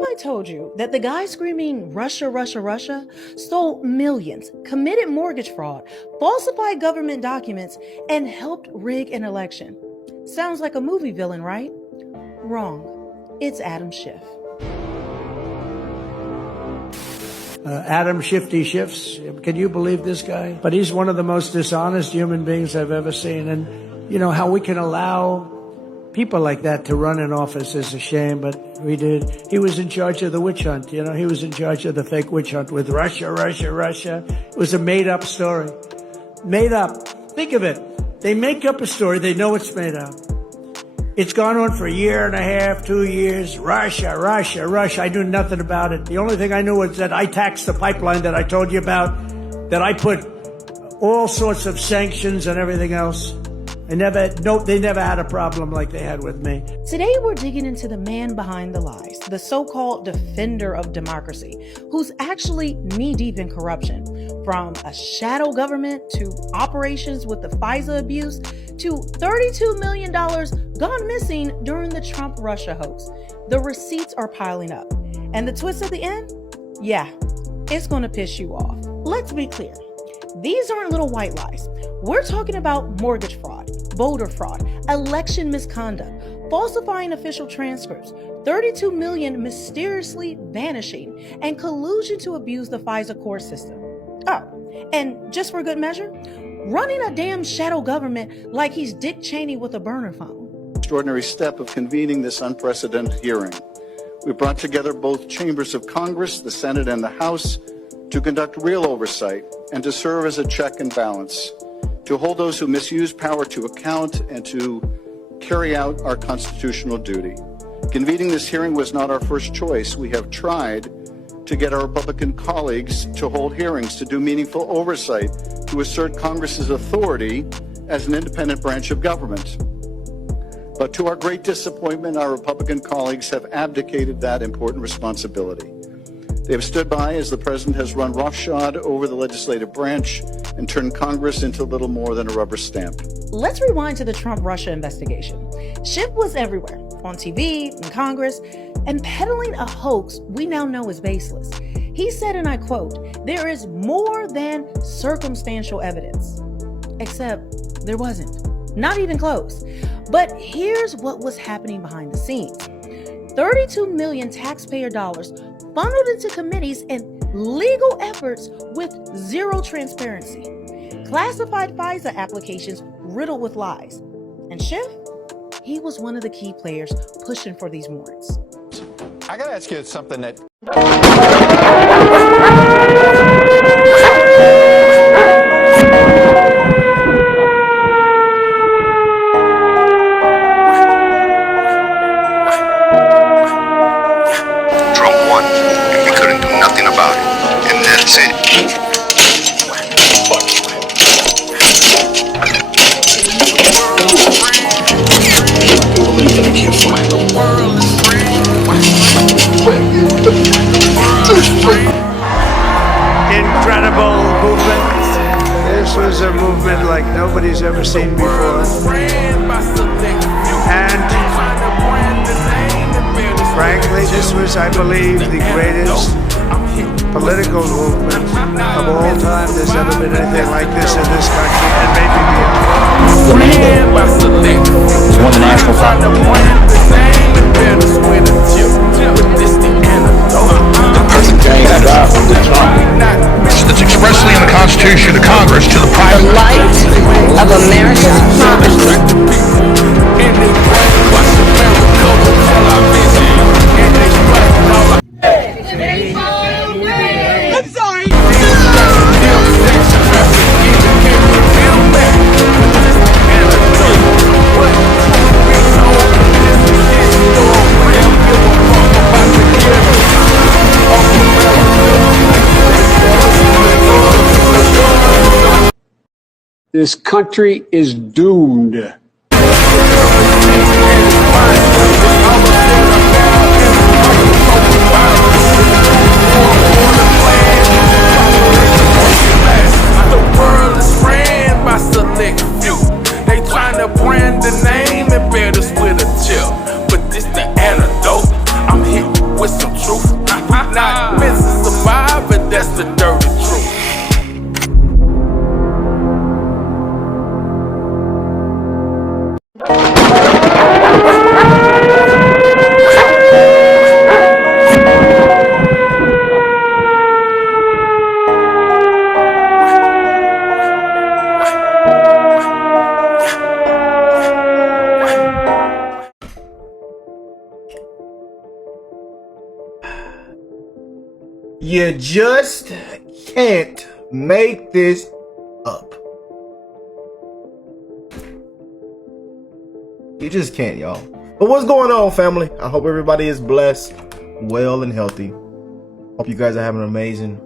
if I told you that the guy screaming Russia, Russia, Russia stole millions, committed mortgage fraud, falsified government documents, and helped rig an election? Sounds like a movie villain, right? Wrong. It's Adam Schiff. Adam Shifty Schiffs. Can you believe this guy? But he's one of the most dishonest human beings I've ever seen. And, you know, how we can allow people like that to run in office is a shame, but we did. He was in charge of the witch hunt. You know, he was in charge of the fake witch hunt with Russia, Russia, Russia. It was a made-up story. Made up. Think of it. They make up a story. They know it's made up. It's gone on for a year and a half, 2 years. Russia, Russia, Russia. I knew nothing about it. The only thing I knew was that I taxed the pipeline that I told you about, that I put all sorts of sanctions and everything else. They never had a problem like they had with me. Today, we're digging into the man behind the lies, the so-called defender of democracy, who's actually knee-deep in corruption. From a shadow government to operations with the FISA abuse to $32 million gone missing during the Trump-Russia hoax. The receipts are piling up. And the twist at the end? Yeah, it's going to piss you off. Let's be clear. These aren't little white lies. We're talking about mortgage fraud, voter fraud, election misconduct, falsifying official transcripts, 32 million mysteriously vanishing, and collusion to abuse the FISA court system. Oh, and just for good measure, running a damn shadow government like he's Dick Cheney with a burner phone. Extraordinary step of convening this unprecedented hearing. We brought together both chambers of Congress, the Senate and the House, to conduct real oversight and to serve as a check and balance, to hold those who misuse power to account and to carry out our constitutional duty. Convening this hearing was not our first choice. We have tried to get our Republican colleagues to hold hearings, to do meaningful oversight, to assert Congress's authority as an independent branch of government. But to our great disappointment, our Republican colleagues have abdicated that important responsibility. They have stood by as the president has run roughshod over the legislative branch and turned Congress into little more than a rubber stamp. Let's rewind to the Trump-Russia investigation. Schiff was everywhere, on TV, in Congress, and peddling a hoax we now know is baseless. He said, and I quote, "There is more than circumstantial evidence." Except there wasn't. Not even close. But here's what was happening behind the scenes. 32 million taxpayer dollars funneled into committees and legal efforts with zero transparency. Classified FISA applications riddled with lies. And Schiff? He was one of the key players pushing for these warrants. I gotta ask you something that... Incredible movement. This was a movement like nobody's ever seen before. And frankly, this was, I believe, the greatest political movement of all time. There's never been anything like this in this country, and maybe beyond. It's won the national title. That's expressly in the Constitution of Congress to the private light of America. I'm sorry. This country is doomed. brand the name and bear the with a chill. But this the antidote. I'm hit with some truth. You just can't make this up. You just can't, y'all. But what's going on, family? I hope everybody is blessed, well, and healthy. Hope you guys are having an amazing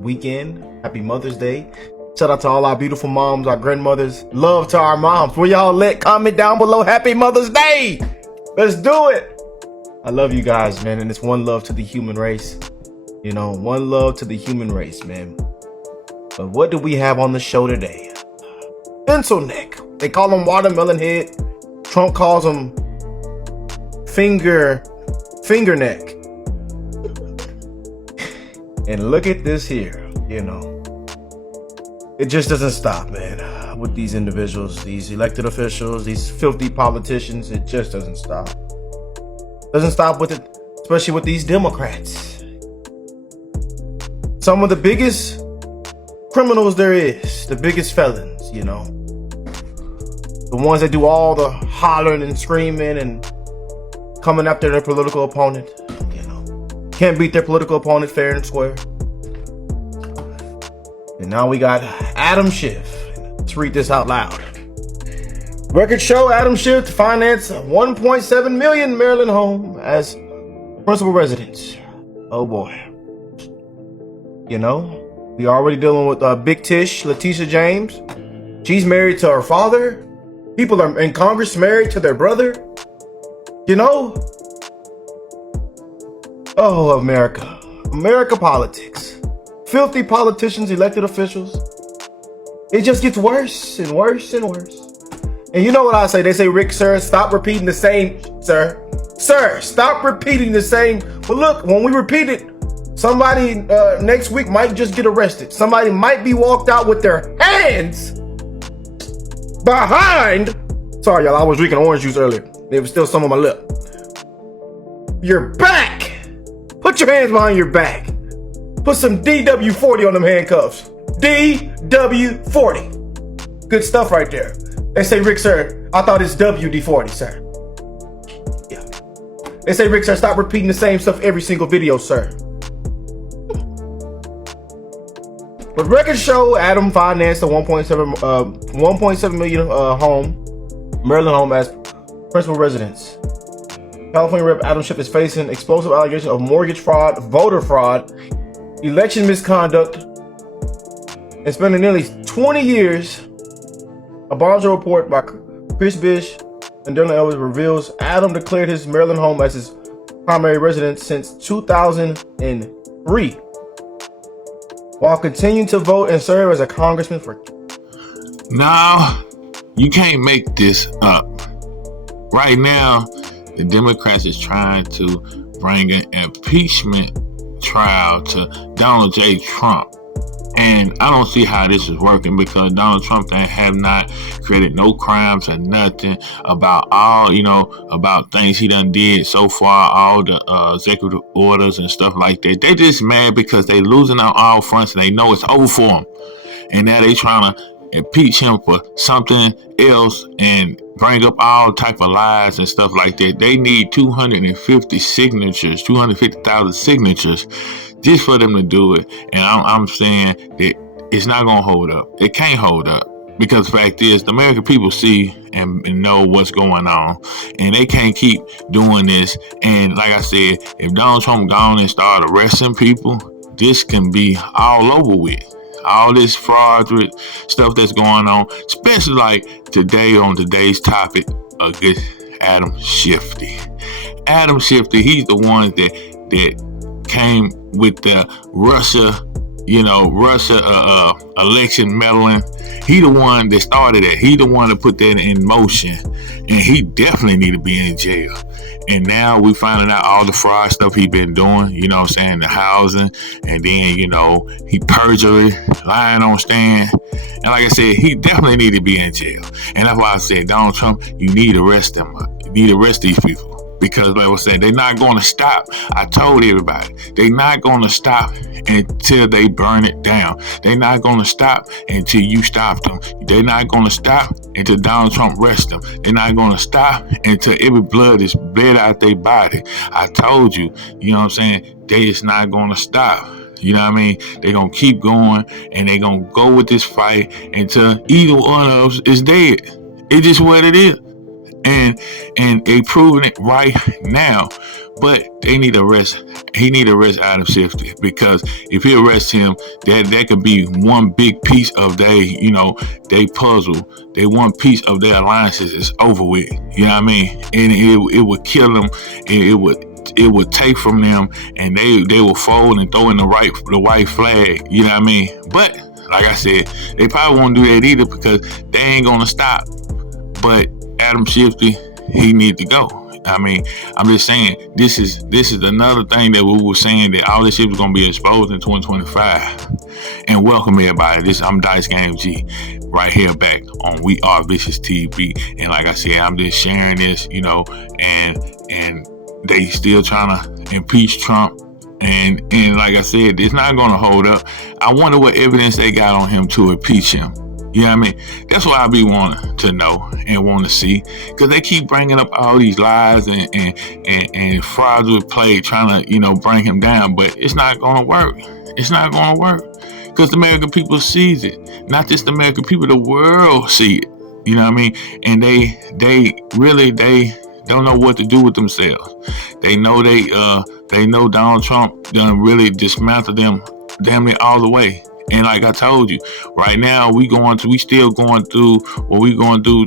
weekend. Happy Mother's Day. Shout out to all our beautiful moms, our grandmothers. Love to our moms. Where y'all at? Comment down below. Happy Mother's Day. Let's do it. I love you guys, man. And it's one love to the human race. You know, one love to the human race, man. But what do we have on the show today? Pencil neck. They call him watermelon head. Trump calls him finger neck. And look at this here, you know. It just doesn't stop, man. With these individuals, these elected officials, these filthy politicians, it just doesn't stop. Doesn't stop with it, especially with these Democrats. Some of the biggest criminals there is, the biggest felons, you know. The ones that do all the hollering and screaming and coming after their political opponent, you know. Can't beat their political opponent fair and square. And now we got Adam Schiff. Let's read this out loud. Records show Adam Schiff to finance a $1.7 million Maryland home as principal residence. Oh boy. You know, we already dealing with Big Tish, Letitia James. She's married to her father. People are in Congress married to their brother. You know? Oh, America. America politics. Filthy politicians, elected officials. It just gets worse and worse and worse. And you know what I say? They say, Rick, sir, stop repeating the same, sir. Sir, stop repeating the same. But look, when we repeat it, somebody next week might just get arrested. Somebody might be walked out with their hands behind. Sorry, y'all, I was drinking orange juice earlier. There was still some on my lip. Your back. Put your hands behind your back. Put some DW40 on them handcuffs. DW40. Good stuff right there. They say, Rick, sir, I thought it's WD40, sir. Yeah. They say, Rick, sir, stop repeating the same stuff every single video, sir. But records show Adam financed a $1.7 million Maryland home as principal residence. California Rep. Adam Schiff is facing explosive allegations of mortgage fraud, voter fraud, election misconduct, and spending nearly 20 years. A Bonzo report by Chris Bish and Dylan Ellis reveals Adam declared his Maryland home as his primary residence since 2003, while continuing to vote and serve as a congressman for. Now, you can't make this up. Right now, the Democrats is trying to bring an impeachment trial to Donald J. Trump. And I don't see how this is working because Donald Trump have not created no crimes or nothing about all, about things he done did so far, all the executive orders and stuff like that. They just mad because they losing on all fronts and they know it's over for them. And now they trying to impeach him for something else and bring up all type of lies and stuff like that. They need 250 signatures, 250,000 signatures just for them to do it. And I'm saying that it's not going to hold up. It can't hold up because the fact is the American people see and know what's going on, and they can't keep doing this. And like I said, if Donald Trump gone and start arresting people, this can be all over with. All this fraudulent stuff that's going on, especially like today on today's topic against Adam Schiff. Adam Schiff, he's the one that came with the Russia election meddling. He the one that started it. He the one that put that in motion, and he definitely need to be in jail. And now we finding out all the fraud stuff he been doing, the housing, and then, he perjury, lying on stand. And like I said, he definitely need to be in jail. And that's why I said, Donald Trump, you need to arrest them. You need to arrest these people. Because like I said, they're not going to stop. I told everybody, they're not going to stop until they burn it down. They're not going to stop until you stop them. They're not going to stop until Donald Trump arrests them. They're not going to stop until every blood is bled out their body. I told you, they is not going to stop. You know what I mean? They're going to keep going, and they're going to go with this fight until either one of us is dead. It's just what it is. And they proving it right now. But they need to arrest. He need to arrest Adam Schiff, because if he arrests him, that could be one big piece of they puzzle. They one piece of their alliances is over with. You know what I mean? And it would kill them. And it would take from them, and they will fold and throw in the white flag. You know what I mean? But like I said, they probably won't do that either, because they ain't gonna stop. But Adam Schiff, he need to go. I mean, I'm just saying, this is another thing that we were saying, that all this shit was gonna be exposed in 2025. And welcome everybody. I'm Dice Game G, right here back on We Are VishusTv. And like I said, I'm just sharing this, and they still trying to impeach Trump. And like I said, it's not gonna hold up. I wonder what evidence they got on him to impeach him. You know what I mean? That's what I be wanting to know and want to see, because they keep bringing up all these lies and frauds with play, trying to bring him down. But it's not gonna work. It's not gonna work, because the American people sees it. Not just the American people, the world see it. You know what I mean? And they really don't know what to do with themselves. They know Donald Trump done really dismantled them damn near all the way. And like I told you, right now we still going through what we going through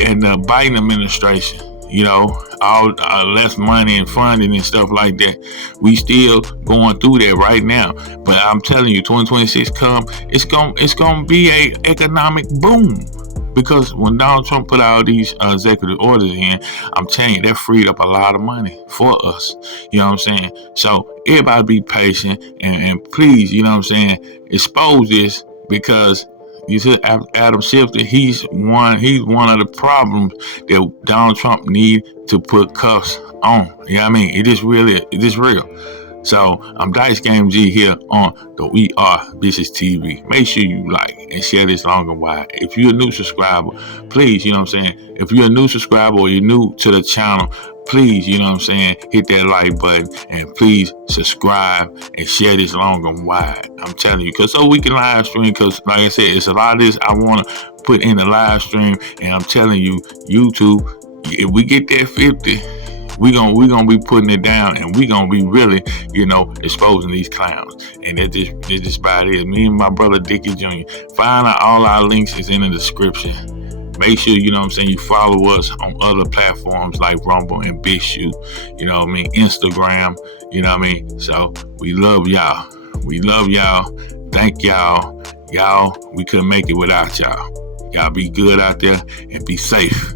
in the Biden administration. All less money and funding and stuff like that. We still going through that right now. But I'm telling you, 2026 it's gonna be a economic boom. Because when Donald Trump put out these executive orders in, I'm telling you, that freed up a lot of money for us. You know what I'm saying? So everybody be patient and please, you know what I'm saying, expose this, because you said Adam Schiff, he's one of the problems that Donald Trump need to put cuffs on. You know what I mean? It is real. So I'm Dice Game G here on the We Are VishusTv. Make sure you like and share this long and wide. If you're a new subscriber, please, you know what I'm saying, if you're a new subscriber or you're new to the channel, please, you know what I'm saying, hit that like button and please subscribe and share this long and wide. I'm telling you, because so we can live stream, because like I said, it's a lot of this I want to put in the live stream. And I'm telling you, YouTube, if we get that 50, we're gonna be putting it down, and we're gonna be really, exposing these clowns. And that's just about it. Me and my brother Dickie Jr. Find out all our links is in the description. Make sure, you follow us on other platforms like Rumble and BitChute, Instagram, So we love y'all. Thank y'all. We couldn't make it without y'all. Y'all be good out there and be safe.